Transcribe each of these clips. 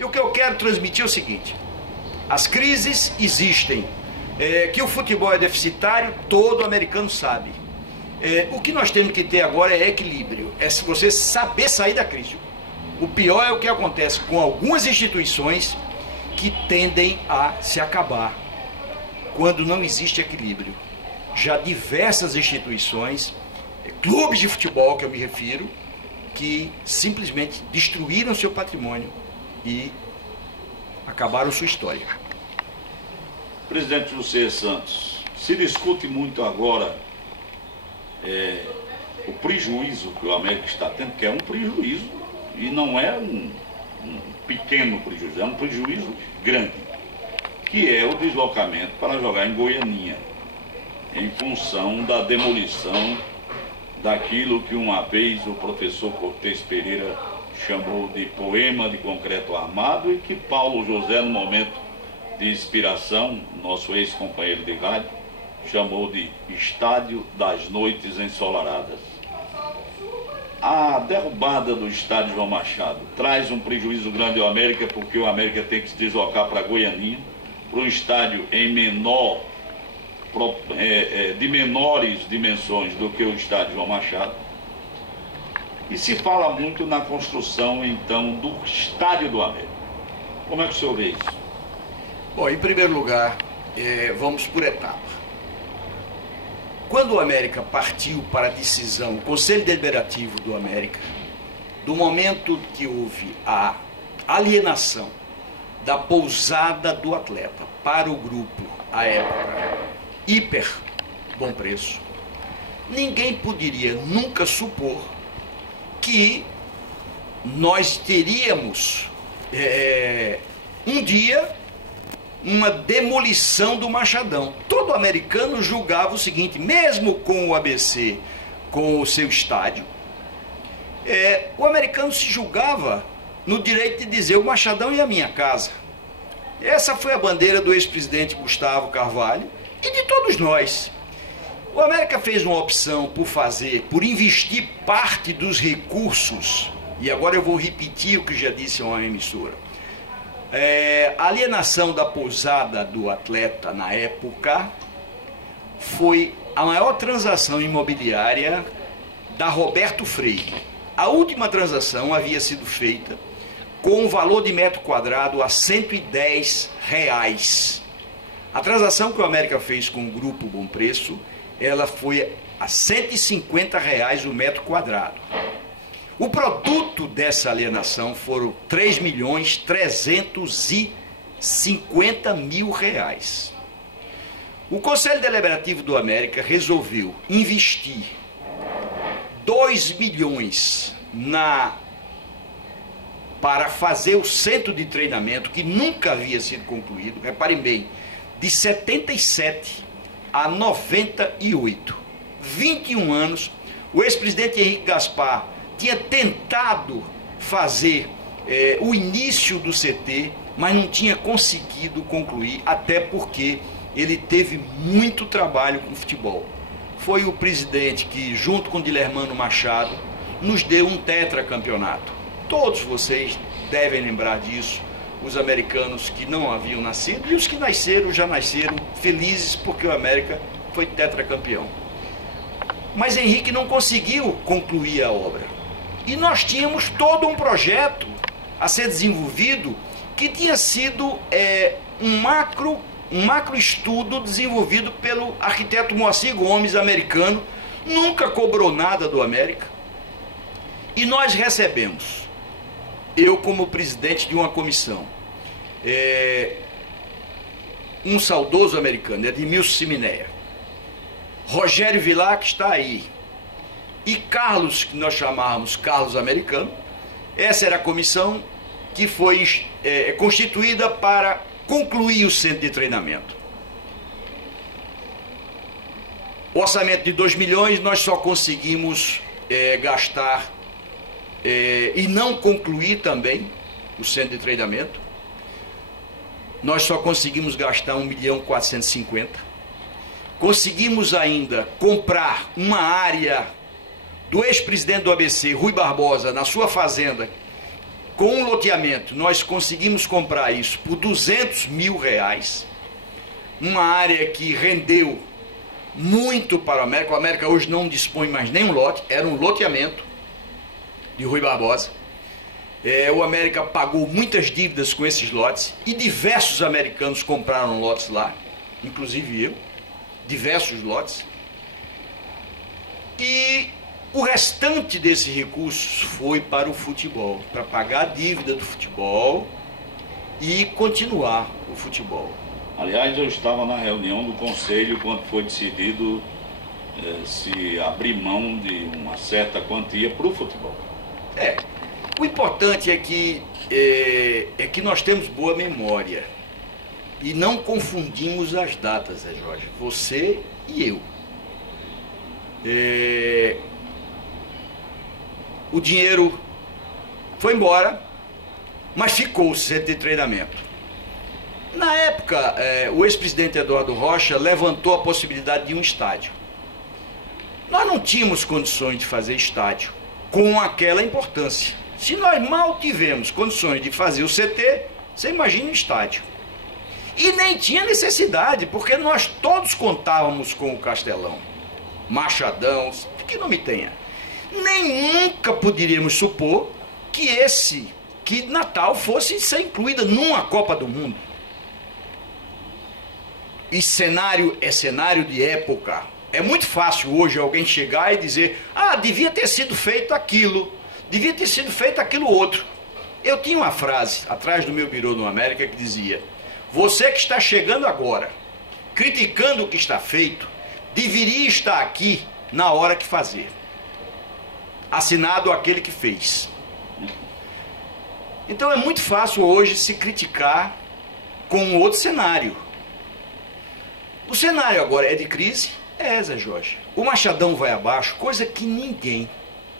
E o que eu quero transmitir é o seguinte: as crises existem, que o futebol é deficitário, todo americano sabe. O que nós temos que ter agora é equilíbrio, é se você saber sair da crise. O pior é o que acontece com algumas instituições que tendem a se acabar quando não existe equilíbrio. Já diversas instituições, clubes de futebol que eu me refiro, que simplesmente destruíram seu patrimônio e acabaram sua história. Presidente José Santos, se discute muito agora o prejuízo que o América está tendo, que é um prejuízo, e não é um pequeno prejuízo, é um prejuízo grande, que é o deslocamento para jogar em Goianinha, em função da demolição daquilo que uma vez o professor Cortez Pereira chamou de poema de concreto armado e que Paulo José, no momento de inspiração, nosso ex-companheiro de rádio, chamou de Estádio das Noites Ensolaradas. A derrubada do estádio João Machado traz um prejuízo grande ao América, porque o América tem que se deslocar para Goianinha, para um estádio em menor, de menores dimensões do que o estádio João Machado. E se fala muito na construção, então, do estádio do América. Como é que o senhor vê isso? Bom, em primeiro lugar, vamos por etapa. Quando o América partiu para a decisão, o Conselho Deliberativo do América, do momento que houve a alienação da pousada do atleta para o grupo, à época, Hiper Bom Preço, ninguém poderia nunca supor que nós teríamos um dia uma demolição do Machadão. Todo americano julgava o seguinte: mesmo com o ABC, com o seu estádio, o americano se julgava no direito de dizer: o Machadão é a minha casa. Essa foi a bandeira do ex-presidente Gustavo Carvalho e de todos nós. O América fez uma opção por investir parte dos recursos, e agora eu vou repetir o que já disse a uma emissora. A alienação da pousada do atleta na época foi a maior transação imobiliária da Roberto Freire. A última transação havia sido feita com um valor de metro quadrado a R$110. A transação que o América fez com o Grupo Bom Preço, ela foi a R$150 o metro quadrado. O produto dessa alienação foram R$3.350.000. O Conselho Deliberativo do América resolveu investir R$2 milhões para fazer o centro de treinamento, que nunca havia sido concluído. Reparem bem, de 77 a 98, 21 anos, o ex-presidente Henrique Gaspar tinha tentado fazer o início do CT, mas não tinha conseguido concluir, até porque ele teve muito trabalho com futebol. Foi o presidente que, junto com Dilermano Machado, nos deu um tetracampeonato. Todos vocês devem lembrar disso, os americanos que não haviam nascido e os que nasceram, já nasceram felizes porque o América foi tetracampeão. Mas Henrique não conseguiu concluir a obra. E nós tínhamos todo um projeto a ser desenvolvido que tinha sido um macro estudo desenvolvido pelo arquiteto Moacir Gomes, americano, nunca cobrou nada do América. E nós recebemos, eu como presidente de uma comissão, um saudoso americano, Edmilson Siminéia, Rogério Vilar, que está aí, e Carlos, que nós chamávamos Carlos Americano. Essa era a comissão que foi constituída para concluir o centro de treinamento. O orçamento de 2 milhões nós só conseguimos gastar e não concluir também o centro de treinamento. Nós só conseguimos gastar 1.450.000. Conseguimos ainda comprar uma área do ex-presidente do ABC, Rui Barbosa, na sua fazenda, Com um loteamento, nós conseguimos comprar isso por R$200 mil, uma área que rendeu muito para o América. O América hoje não dispõe mais nenhum lote, era um loteamento de Rui Barbosa. O América pagou muitas dívidas com esses lotes e diversos americanos compraram lotes lá, inclusive eu, diversos lotes. E o restante desses recursos foi para o futebol, para pagar a dívida do futebol e continuar o futebol. Aliás, eu estava na reunião do conselho quando foi decidido se abrir mão de uma certa quantia para o futebol. O importante é que nós temos boa memória e não confundimos as datas, Zé Jorge, você e eu. O dinheiro foi embora, mas ficou o centro de treinamento. Na época, o ex-presidente Eduardo Rocha levantou a possibilidade de um estádio. Nós não tínhamos condições de fazer estádio com aquela importância. Se nós mal tivemos condições de fazer o CT, você imagina o estádio. E nem tinha necessidade, porque nós todos contávamos com o Castelão, Machadão, que nome tenha. Nem nunca poderíamos supor que Natal fosse ser incluída numa Copa do Mundo. E cenário é cenário de época. É muito fácil hoje alguém chegar e dizer: devia ter sido feito aquilo, devia ter sido feito aquilo outro. Eu tinha uma frase atrás do meu birô no América que dizia: você que está chegando agora, criticando o que está feito, deveria estar aqui na hora que fazer. Assinado aquele que fez. Então é muito fácil hoje se criticar com outro cenário. O cenário agora é de crise? Zé Jorge. O Machadão vai abaixo, coisa que ninguém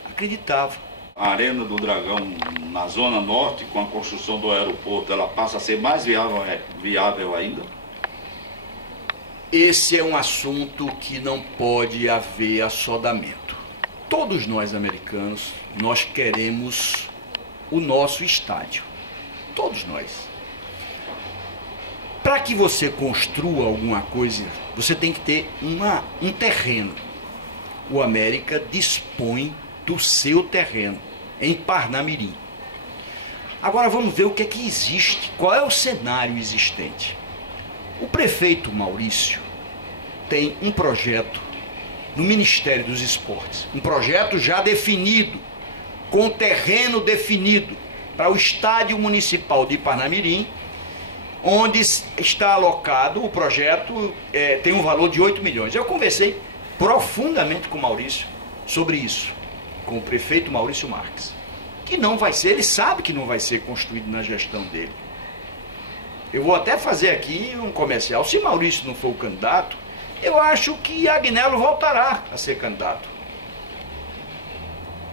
acreditava. A Arena do Dragão, na Zona Norte, com a construção do aeroporto, ela passa a ser mais viável ainda? Esse é um assunto que não pode haver assodamento. Todos nós americanos, nós queremos o nosso estádio. Todos nós. Para que você construa alguma coisa, você tem que ter um terreno. O América dispõe do seu terreno, em Parnamirim. Agora vamos ver o que é que existe, qual é o cenário existente. O prefeito Maurício tem um projeto no Ministério dos Esportes, um projeto já definido, com terreno definido, para o Estádio Municipal de Parnamirim, onde está alocado o projeto, tem um valor de 8 milhões. Eu conversei profundamente com o Maurício sobre isso, com o prefeito Maurício Marques, que não vai ser, ele sabe que não vai ser construído na gestão dele. Eu vou até fazer aqui um comercial. Se Maurício não for o candidato, eu acho que Agnello voltará a ser candidato.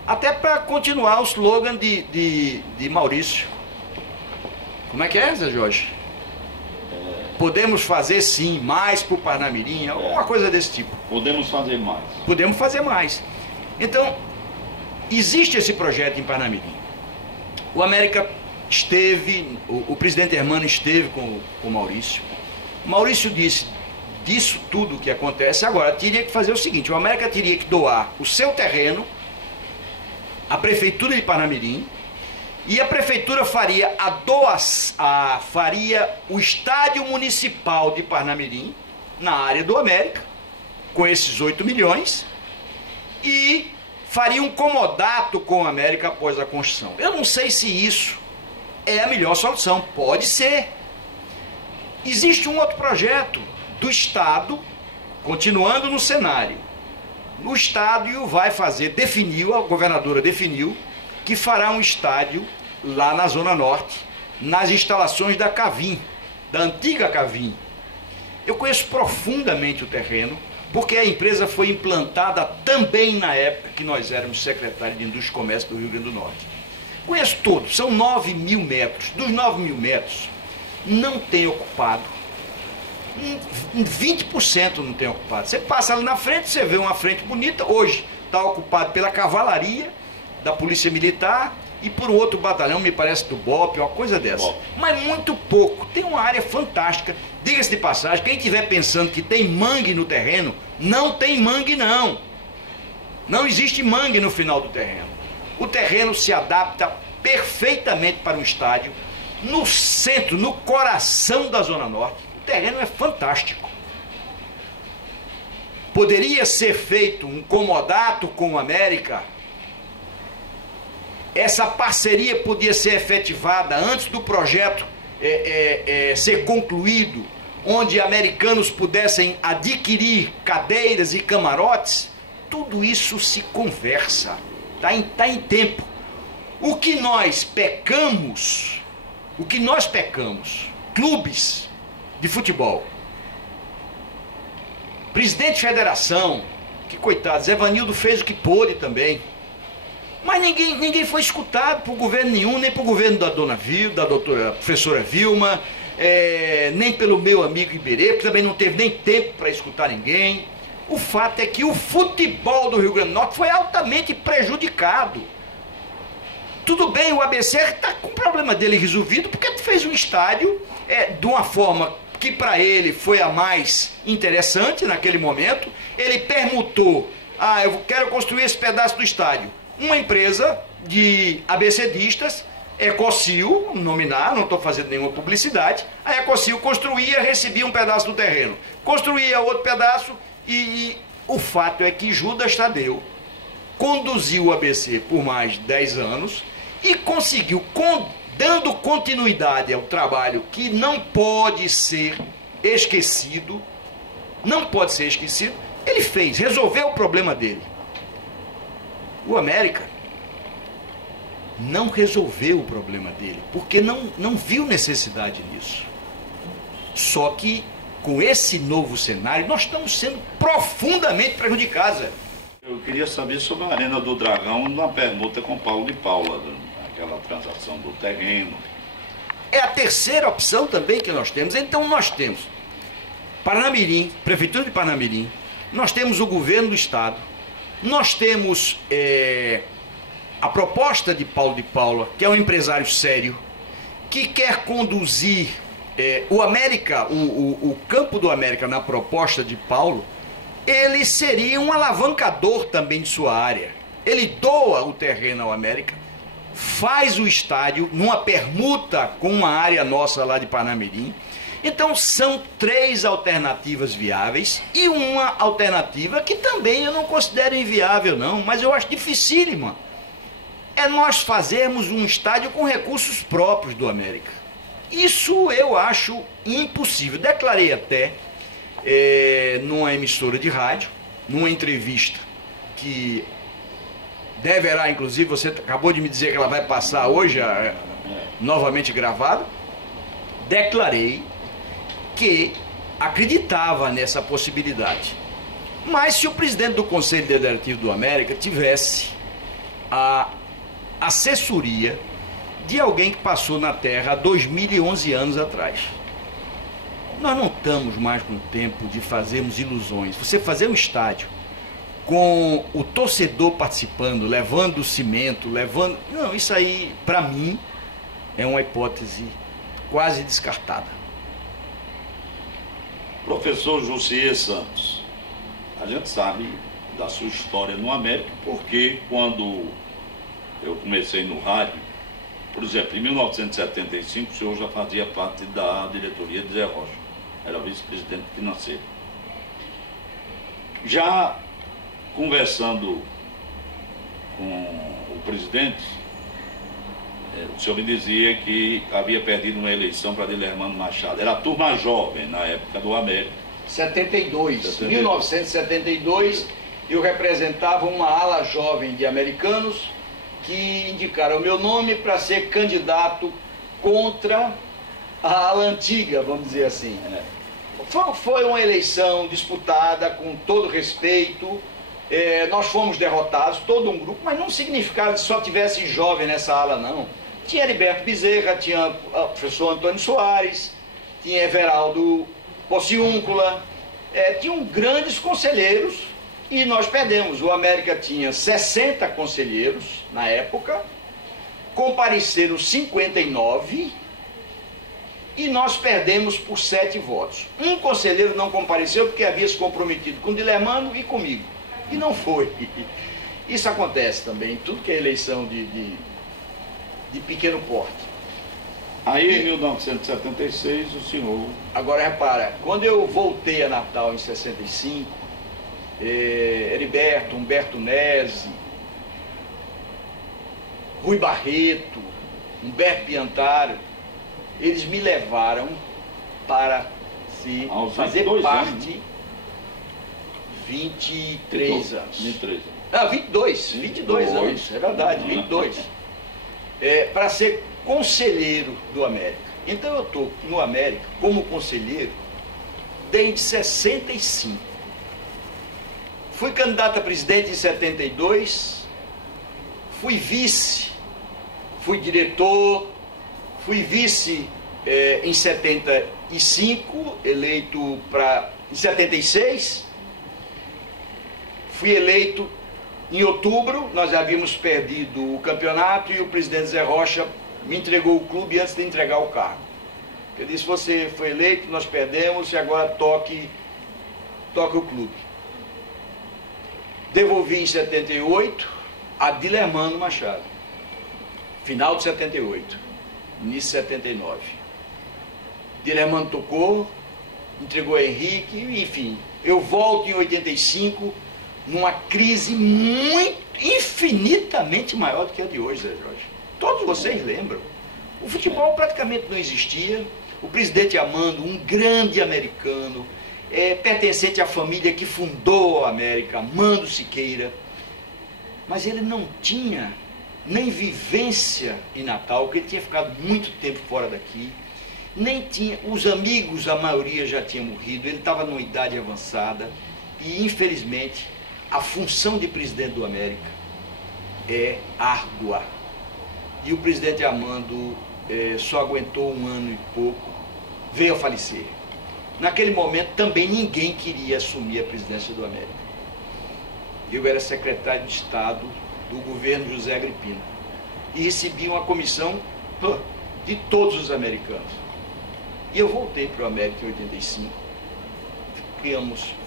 Até para continuar o slogan de Maurício. Como é que é, Zé Jorge? Podemos fazer sim, mais para o Parnamirim, alguma coisa desse tipo. Podemos fazer mais. Podemos fazer mais. Então, existe esse projeto em Parnamirim. O América esteve, o presidente Hermano esteve com o Maurício. O Maurício disse, disso tudo que acontece, agora teria que fazer o seguinte: o América teria que doar o seu terreno à prefeitura de Parnamirim, e a prefeitura faria faria o estádio municipal de Parnamirim na área do América, com esses 8 milhões, e faria um comodato com o América após a construção. Eu não sei se isso é a melhor solução, pode ser. Existe um outro projeto do Estado, continuando no cenário. O estádio vai fazer, a governadora definiu, que fará um estádio lá na Zona Norte, nas instalações da Cavim, da antiga Cavim. Eu conheço profundamente o terreno, porque a empresa foi implantada também na época que nós éramos secretários de Indústria e Comércio do Rio Grande do Norte. Conheço todos, são 9 mil metros. Dos 9 mil metros, não tem ocupado. 20% não tem ocupado. Você passa ali na frente, você vê uma frente bonita. Hoje está ocupado pela cavalaria da Polícia Militar e por outro batalhão, me parece do BOPE, uma coisa dessa. Mas muito pouco. Tem uma área fantástica. Diga-se de passagem, quem estiver pensando que tem mangue no terreno, não tem mangue não. Não existe mangue no final do terreno. O terreno se adapta perfeitamente para um estádio, no centro, no coração da Zona Norte. O terreno é fantástico. Poderia ser feito um comodato com o América. Essa parceria podia ser efetivada antes do projeto ser concluído, onde americanos pudessem adquirir cadeiras e camarotes. Tudo isso se conversa, está em tempo. O que nós pecamos, clubes de futebol, presidente de federação, que coitado, Zé Vanildo fez o que pôde também. Mas ninguém foi escutado por governo nenhum, nem por governo da dona Vilma, da doutora professora Vilma, nem pelo meu amigo Iberê, que também não teve nem tempo para escutar ninguém. O fato é que o futebol do Rio Grande do Norte foi altamente prejudicado. Tudo bem, o ABC está com o problema dele resolvido, porque fez um estádio de uma forma que para ele foi a mais interessante naquele momento. Ele permutou, eu quero construir esse pedaço do estádio. Uma empresa de ABCdistas, Ecocil, nominar, não estou fazendo nenhuma publicidade, a Ecocil construía, recebia um pedaço do terreno, construía outro pedaço, e o fato é que Judas Tadeu conduziu o ABC por mais de 10 anos e conseguiu, dando continuidade ao trabalho que não pode ser esquecido, ele resolveu o problema dele. O América não resolveu o problema dele, porque não viu necessidade nisso. Só que, com esse novo cenário, nós estamos sendo profundamente prejudicados. Eu queria saber sobre a Arena do Dragão na permuta com Paulo de Paula, aquela transação do terreno. É a terceira opção também que nós temos. Então nós temos Parnamirim, Prefeitura de Parnamirim, nós temos o governo do Estado, nós temos a proposta de Paulo de Paula, que é um empresário sério, que quer conduzir o América, o campo do América na proposta de Paulo. Ele seria um alavancador também de sua área. Ele doa o terreno ao América, faz o estádio numa permuta com uma área nossa lá de Parnamirim. Então são 3 alternativas viáveis e uma alternativa que também eu não considero inviável não, mas eu acho dificílima. É nós fazermos um estádio com recursos próprios do América. Isso eu acho impossível. Declarei até numa emissora de rádio, numa entrevista que deverá, inclusive, você acabou de me dizer que ela vai passar hoje, novamente gravada, declarei que acreditava nessa possibilidade. Mas se o presidente do Conselho Deliberativo do América tivesse a assessoria de alguém que passou na Terra há 2011 anos atrás. Nós não estamos mais no tempo de fazermos ilusões. Você fazer um estádio com o torcedor participando, levando cimento, Não, isso aí, para mim, é uma hipótese quase descartada. Professor Jussier Santos, a gente sabe da sua história no América, porque quando eu comecei no rádio, por exemplo, em 1975, o senhor já fazia parte da diretoria de Zé Rocha, era vice-presidente financeiro. Já conversando com o presidente, o senhor me dizia que havia perdido uma eleição para Dilermano Machado. Era a turma jovem na época do América. 72. 1972, eu representava uma ala jovem de americanos que indicaram o meu nome para ser candidato contra a ala antiga, vamos dizer assim. Foi uma eleição disputada com todo respeito. Nós fomos derrotados, todo um grupo, mas não significava que só tivesse jovem nessa ala, não. Tinha Heriberto Bezerra, tinha o professor Antônio Soares, tinha Everaldo Pociúncula, tinham grandes conselheiros e nós perdemos. O América tinha 60 conselheiros na época compareceram 59 e nós perdemos por 7 votos. Um conselheiro não compareceu porque havia se comprometido com o Dilermano e comigo. E não foi. Isso acontece também em tudo que é eleição de pequeno porte. Aí em 1976 o senhor... Agora repara, quando eu voltei a Natal em 65, Heriberto, Humberto Nesi, Rui Barreto, Humberto Piantaro, eles me levaram para se fazer parte 23 anos. 23. Ah, 22 anos, é verdade, 22. Para ser conselheiro do América. Então eu estou no América como conselheiro desde 65. Fui candidato a presidente em 72, fui vice, fui diretor, fui vice em 75, eleito em 76, fui eleito em outubro, nós já havíamos perdido o campeonato e o presidente Zé Rocha me entregou o clube antes de entregar o cargo. Ele disse, você foi eleito, nós perdemos e agora toque o clube. Devolvi em 78 a Dilermano Machado, final de 78, início de 79. Dilermano tocou, entregou a Henrique, enfim. Eu volto em 85 numa crise infinitamente maior do que a de hoje, Zé Jorge. Todos vocês lembram. O futebol praticamente não existia. O presidente Amando, um grande americano, pertencente à família que fundou a América, Amando Siqueira, mas ele não tinha nem vivência em Natal, porque ele tinha ficado muito tempo fora daqui, nem tinha, os amigos, a maioria já tinha morrido, ele estava numa idade avançada e, infelizmente, a função de presidente do América é árdua. E o presidente Amando só aguentou 1 ano e pouco, veio a falecer. Naquele momento também ninguém queria assumir a presidência do América. Eu era secretário de Estado do governo José Agripino e recebi uma comissão de todos os americanos. E eu voltei para o América em 85,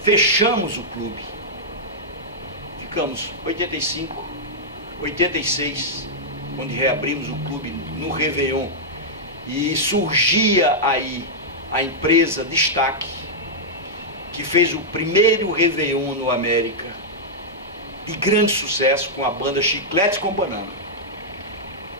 fechamos o clube, ficamos 85, 86, onde reabrimos o clube no Réveillon, e surgia aí a empresa Destaque, que fez o primeiro Réveillon no América, de grande sucesso, com a banda Chicletes com Banana.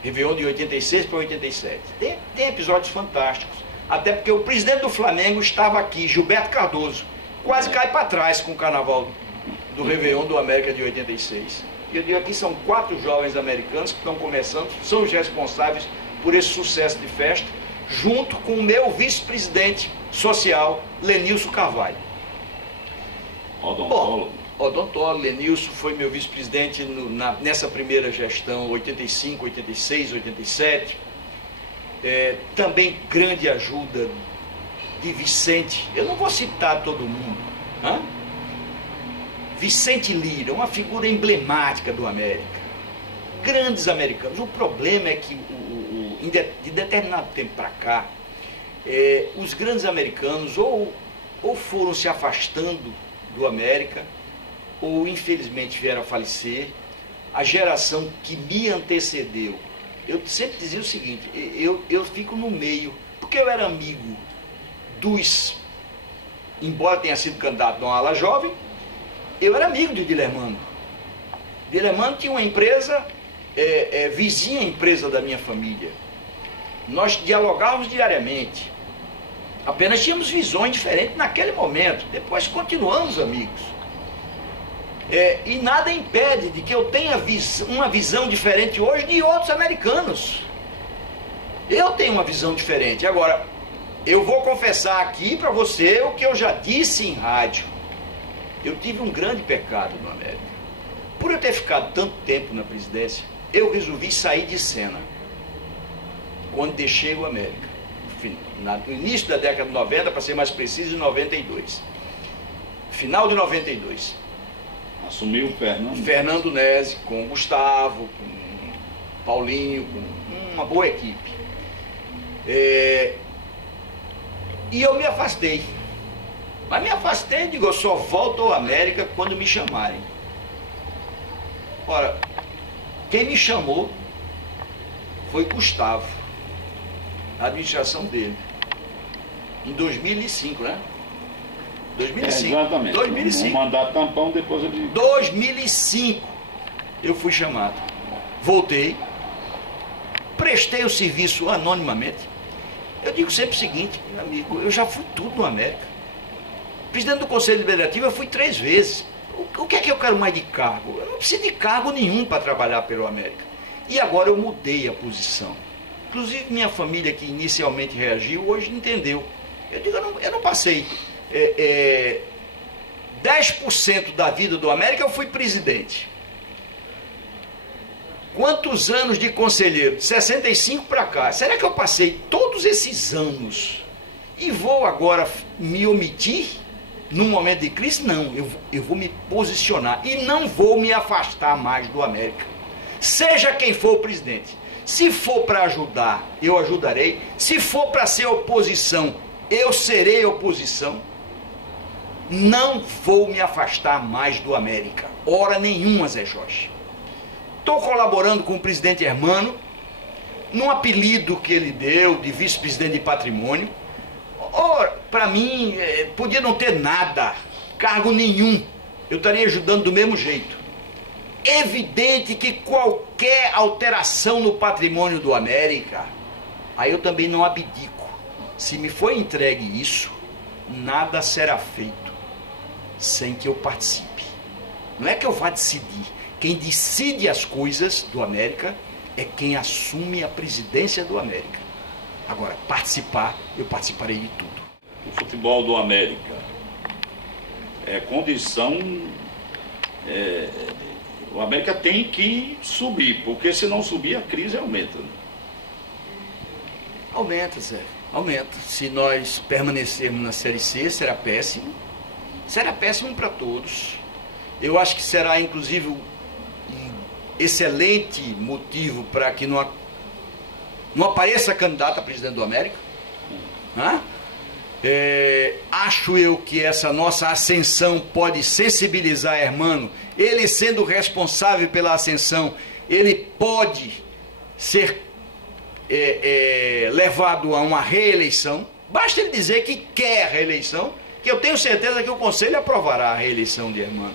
Réveillon de 86 para 87. Tem episódios fantásticos, até porque o presidente do Flamengo estava aqui, Gilberto Cardoso, quase cai para trás com o carnaval do Réveillon do América de 86. E eu digo aqui, são 4 jovens americanos que estão começando, são os responsáveis por esse sucesso de festa, junto com o meu vice-presidente social, Lenilson Carvalho. Odontólogo, Lenilson foi meu vice-presidente nessa primeira gestão, 85, 86, 87. Também grande ajuda de Vicente, eu não vou citar todo mundo, Vicente Lira, uma figura emblemática do América. Grandes americanos. O problema é que de determinado tempo para cá, os grandes americanos ou foram se afastando do América, ou infelizmente vieram a falecer. A geração que me antecedeu, eu sempre dizia o seguinte, eu fico no meio, porque eu era amigo embora tenha sido candidato de uma ala jovem, eu era amigo de Dilermano. Dilermano tinha uma empresa, vizinha à empresa da minha família. Nós dialogávamos diariamente. Apenas tínhamos visões diferentes naquele momento. Depois continuamos amigos. E nada impede de que eu tenha uma visão diferente hoje de outros americanos. Eu tenho uma visão diferente. Agora, eu vou confessar aqui para você o que eu já disse em rádio. Eu tive um grande pecado no América. Por eu ter ficado tanto tempo na presidência, eu resolvi sair de cena quando deixei o América. No início da década de 90, para ser mais preciso, em 92. Final de 92. Assumiu o Fernando Nesi, com o Gustavo, com Paulinho, com uma boa equipe. E eu me afastei. Mas me afastei, digo, eu só volto ao América quando me chamarem. Ora, quem me chamou foi Gustavo, a administração dele. Em 2005, né? 2005. Exatamente. 2005. Um mandato tampão, depois ele... 2005 eu fui chamado. Voltei, prestei o serviço anonimamente. Eu digo sempre o seguinte, meu amigo, eu já fui tudo no América. Presidente do Conselho Deliberativo eu fui 3 vezes. O que é que eu quero mais de cargo? Eu não preciso de cargo nenhum para trabalhar pelo América. E agora eu mudei a posição. Inclusive minha família, que inicialmente reagiu, hoje entendeu. Eu digo, eu não passei 10% da vida do América, eu fui presidente. Quantos anos de conselheiro? 65 para cá. Será que eu passei todos esses anos e vou agora me omitir num momento de crise? Não, eu vou me posicionar e não vou me afastar mais do América. Seja quem for o presidente. Se for para ajudar, eu ajudarei. Se for para ser oposição, eu serei oposição. Não vou me afastar mais do América. Hora nenhuma, Zé Jorge. Estou colaborando com o presidente Hermano, num apelido que ele deu de vice-presidente de patrimônio. Para mim, podia não ter nada, cargo nenhum. Eu estaria ajudando do mesmo jeito. Evidente que qualquer alteração no patrimônio do América, aí eu também não abdico. Se me for entregue isso, nada será feito sem que eu participe. Não é que eu vá decidir. Quem decide as coisas do América é quem assume a presidência do América. Agora, participar, eu participarei de tudo. O futebol do América é condição... o América tem que subir, porque se não subir a crise aumenta. Né? Aumenta, Zé. Aumenta. Se nós permanecermos na Série C, será péssimo. Será péssimo para todos. Eu acho que será, inclusive, um excelente motivo para que não apareça candidato a presidente do América. Acho eu que essa nossa ascensão pode sensibilizar Hermano. Ele sendo responsável pela ascensão, ele pode ser levado a uma reeleição. Basta ele dizer que quer a reeleição, que eu tenho certeza que o Conselho aprovará a reeleição de Hermano.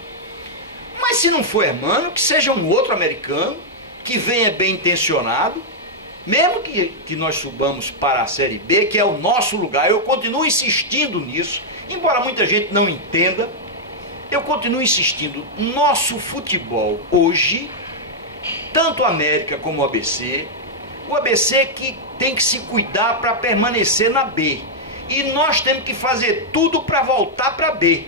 Mas se não for Hermano, que seja um outro americano, que venha bem intencionado, mesmo que nós subamos para a Série B, que é o nosso lugar. Eu continuo insistindo nisso, embora muita gente não entenda, eu continuo insistindo. Nosso futebol hoje, tanto a América como o ABC que tem que se cuidar para permanecer na B. E nós temos que fazer tudo para voltar para B.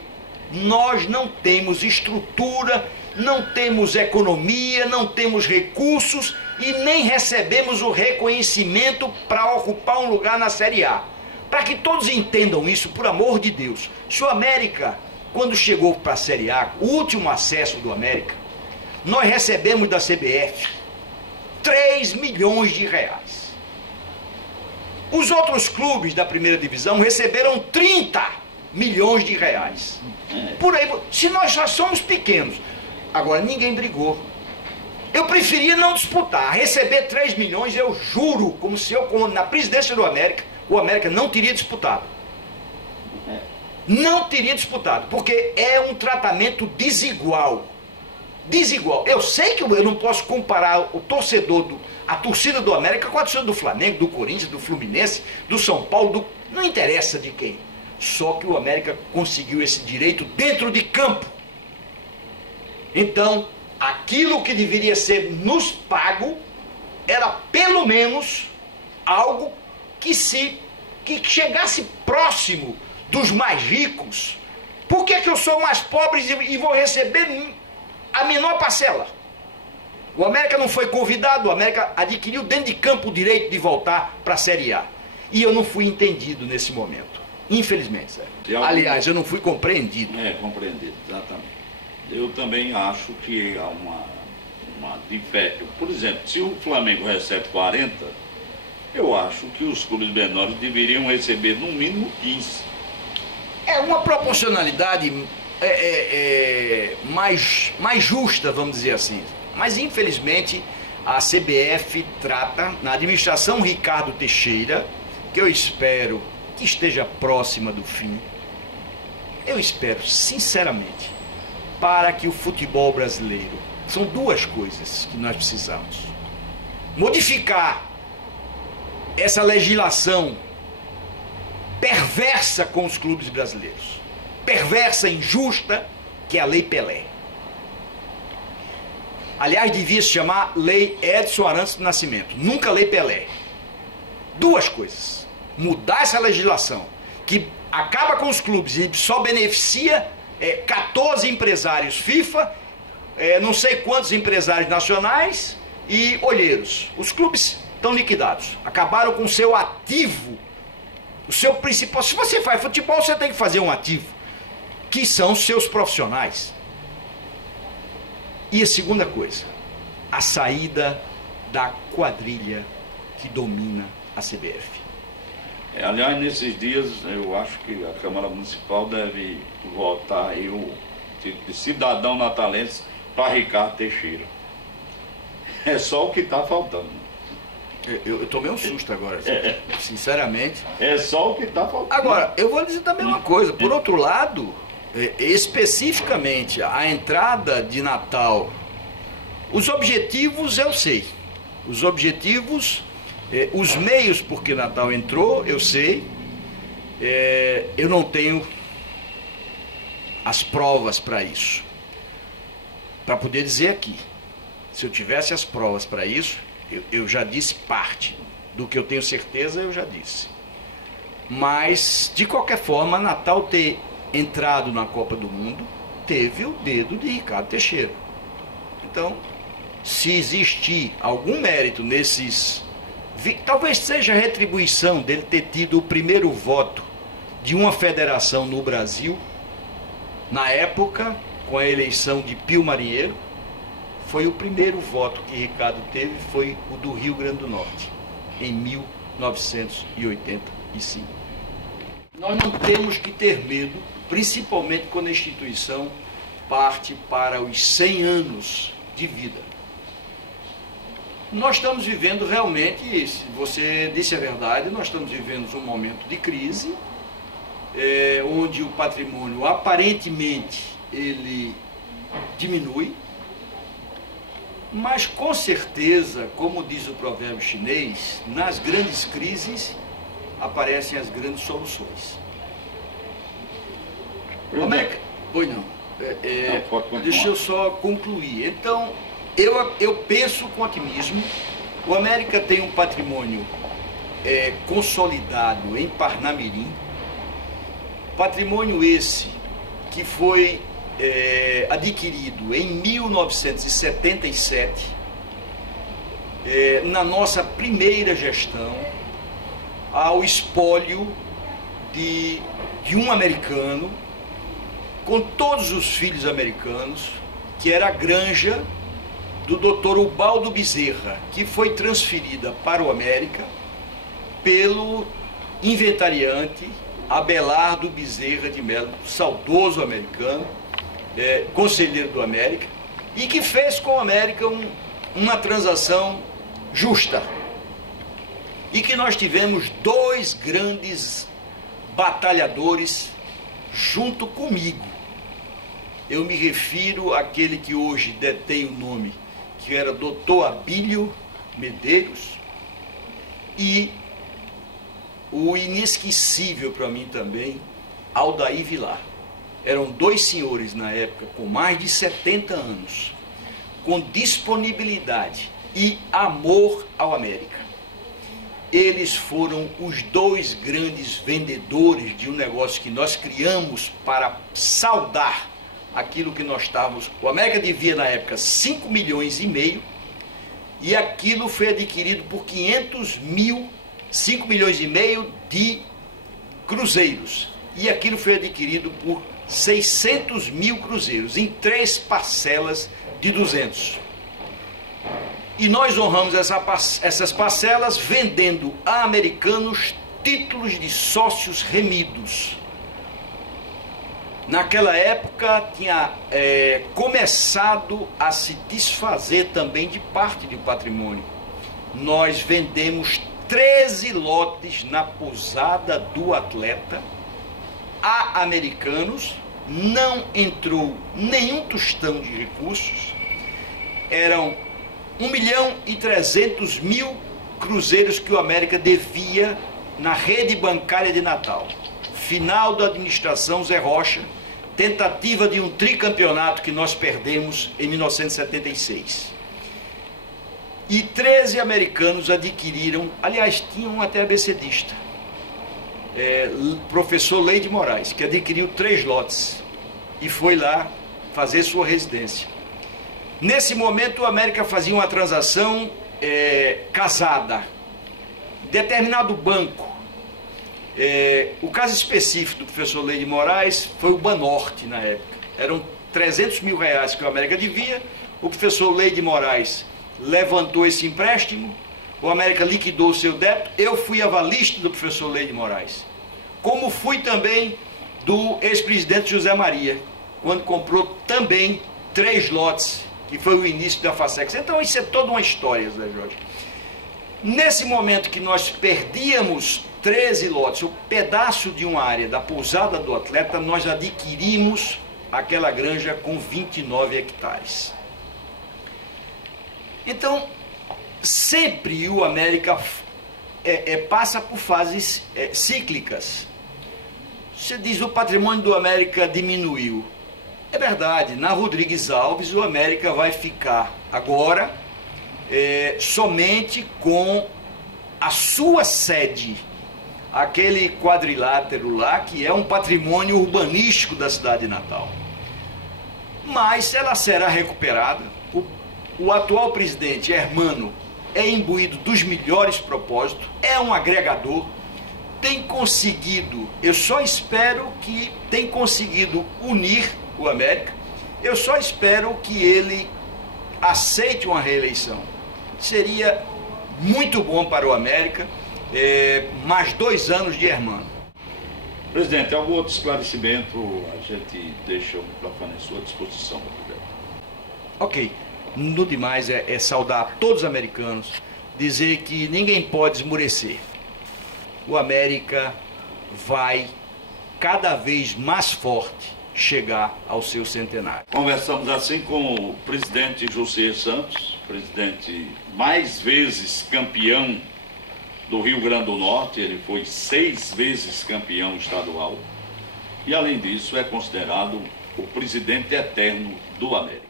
Nós não temos estrutura, não temos economia, não temos recursos e nem recebemos o reconhecimento para ocupar um lugar na Série A. Para que todos entendam isso, por amor de Deus. Se o América, quando chegou para a Série A, o último acesso do América, nós recebemos da CBF 3 milhões de reais. Os outros clubes da primeira divisão receberam 30 milhões de reais. Por aí, se nós já somos pequenos, agora ninguém brigou. Eu preferia não disputar, receber 3 milhões, eu juro, como se eu, na presidência do América, o América não teria disputado. Não teria disputado, porque é um tratamento desigual. Desigual. Eu sei que eu não posso comparar o torcedor, a torcida do América com a torcida do Flamengo, do Corinthians, do Fluminense, do São Paulo, não interessa de quem. Só que o América conseguiu esse direito dentro de campo. Então, aquilo que deveria ser nos pago era pelo menos algo que chegasse próximo dos mais ricos. Por que eu sou mais pobre e vou receber a menor parcela? O América não foi convidado, o América adquiriu dentro de campo o direito de voltar para a Série A. E eu não fui entendido nesse momento. Infelizmente, Sérgio. Aliás, eu não fui compreendido. Compreendido, exatamente. Eu também acho que há de fé. Por exemplo, se o Flamengo recebe 40, eu acho que os clubes menores deveriam receber no mínimo 15. É uma proporcionalidade mais justa, vamos dizer assim. Mas, infelizmente, a CBF trata, na administração Ricardo Teixeira, que eu espero que esteja próxima do fim, eu espero, sinceramente, para que o futebol brasileiro, são duas coisas que nós precisamos: modificar essa legislação perversa com os clubes brasileiros, perversa, injusta, que é a Lei Pelé. Aliás, devia se chamar Lei Edson Arantes do Nascimento, nunca Lei Pelé. Duas coisas: mudar essa legislação que acaba com os clubes e só beneficia 14 empresários FIFA, não sei quantos empresários nacionais e olheiros. Os clubes estão liquidados, acabaram com o seu ativo, o seu principal. Se você faz futebol, você tem que fazer um ativo, que são os seus profissionais. E a segunda coisa, a saída da quadrilha que domina a CBF. Aliás, nesses dias, eu acho que a Câmara Municipal deve votar aí o título de cidadão natalense para Ricardo Teixeira. É só o que está faltando. Eu tomei um susto agora, sinceramente. É só o que está faltando. Agora, eu vou dizer também uma coisa. Por outro lado, especificamente a entrada de Natal, os objetivos eu sei. Os objetivos, os meios porque Natal entrou, eu sei. Eu não tenho as provas para isso, para poder dizer aqui. Se eu tivesse as provas para isso, eu já disse parte do que eu tenho certeza, eu já disse. Mas, de qualquer forma, Natal ter entrado na Copa do Mundo teve o dedo de Ricardo Teixeira. Então, se existir algum mérito nesses, talvez seja a retribuição dele ter tido o primeiro voto de uma federação no Brasil, na época, com a eleição de Pio Marinheiro. Foi o primeiro voto que Ricardo teve, foi o do Rio Grande do Norte, em 1985. Nós não temos que ter medo, principalmente quando a instituição parte para os 100 anos de vida. Nós estamos vivendo realmente, se você disse a verdade, nós estamos vivendo um momento de crise, onde o patrimônio aparentemente ele diminui, mas com certeza, como diz o provérbio chinês, nas grandes crises aparecem as grandes soluções. Pois não. Deixa eu só concluir. Então, eu penso com otimismo. O América tem um patrimônio consolidado em Parnamirim. Patrimônio esse que foi adquirido em 1977, na nossa primeira gestão, ao espólio de um americano, com todos os filhos americanos, que era a granja do Dr. Ubaldo Bezerra, que foi transferida para o América pelo inventariante Abelardo Bezerra de Melo, saudoso americano, conselheiro do América, e que fez com o América uma transação justa. E que nós tivemos dois grandes batalhadores junto comigo. Eu me refiro àquele que hoje detém o nome, que era Dr. Abílio Medeiros, e o inesquecível para mim também, Aldair Vilar. Eram dois senhores na época com mais de 70 anos, com disponibilidade e amor ao América. Eles foram os dois grandes vendedores de um negócio que nós criamos para saldar aquilo que nós estávamos. O América devia na época 5 milhões e meio, e aquilo foi adquirido por 500 mil, 5 milhões e meio de cruzeiros, e aquilo foi adquirido por 600 mil cruzeiros, em 3 parcelas de 200. E nós honramos essas parcelas vendendo a americanos títulos de sócios remidos. Naquela época tinha começado a se desfazer também de parte do patrimônio. Nós vendemos 13 lotes na pousada do atleta a americanos, não entrou nenhum tostão de recursos, eram 1.300.000 cruzeiros que o América devia na rede bancária de Natal. Final da administração Zé Rocha, tentativa de um tricampeonato que nós perdemos em 1976. E 13 americanos adquiriram, aliás, tinham um até abecedista, professor Leide Moraes, que adquiriu 3 lotes e foi lá fazer sua residência. Nesse momento, o América fazia uma transação casada. Determinado banco, o caso específico do professor Leide Moraes foi o Banorte na época. Eram 300 mil reais que o América devia, o professor Leide Moraes levantou esse empréstimo, o América liquidou o seu débito, eu fui avalista do professor Leide Moraes, como fui também do ex-presidente José Maria, quando comprou também 3 lotes, que foi o início da Facex. Então isso é toda uma história, Zé Jorge. Nesse momento que nós perdíamos 13 lotes, o pedaço de uma área da pousada do atleta, nós adquirimos aquela granja com 29 hectares. Então, sempre o América passa por fases cíclicas. Você diz, o patrimônio do América diminuiu. É verdade, na Rodrigues Alves o América vai ficar agora somente com a sua sede, aquele quadrilátero lá, que é um patrimônio urbanístico da cidade de Natal. Mas ela será recuperada. O atual presidente, Hermano, é imbuído dos melhores propósitos, é um agregador, tem conseguido, eu só espero que tem conseguido unir o América, eu só espero que ele aceite uma reeleição. Seria muito bom para o América, mais 2 anos de Hermano. Presidente, algum outro esclarecimento a gente deixa o microfone à sua disposição. Ok. No demais é saudar todos os americanos, dizer que ninguém pode esmorecer. O América vai cada vez mais forte chegar ao seu centenário. Conversamos assim com o presidente José Santos, presidente mais vezes campeão do Rio Grande do Norte, ele foi 6 vezes campeão estadual e além disso é considerado o presidente eterno do América.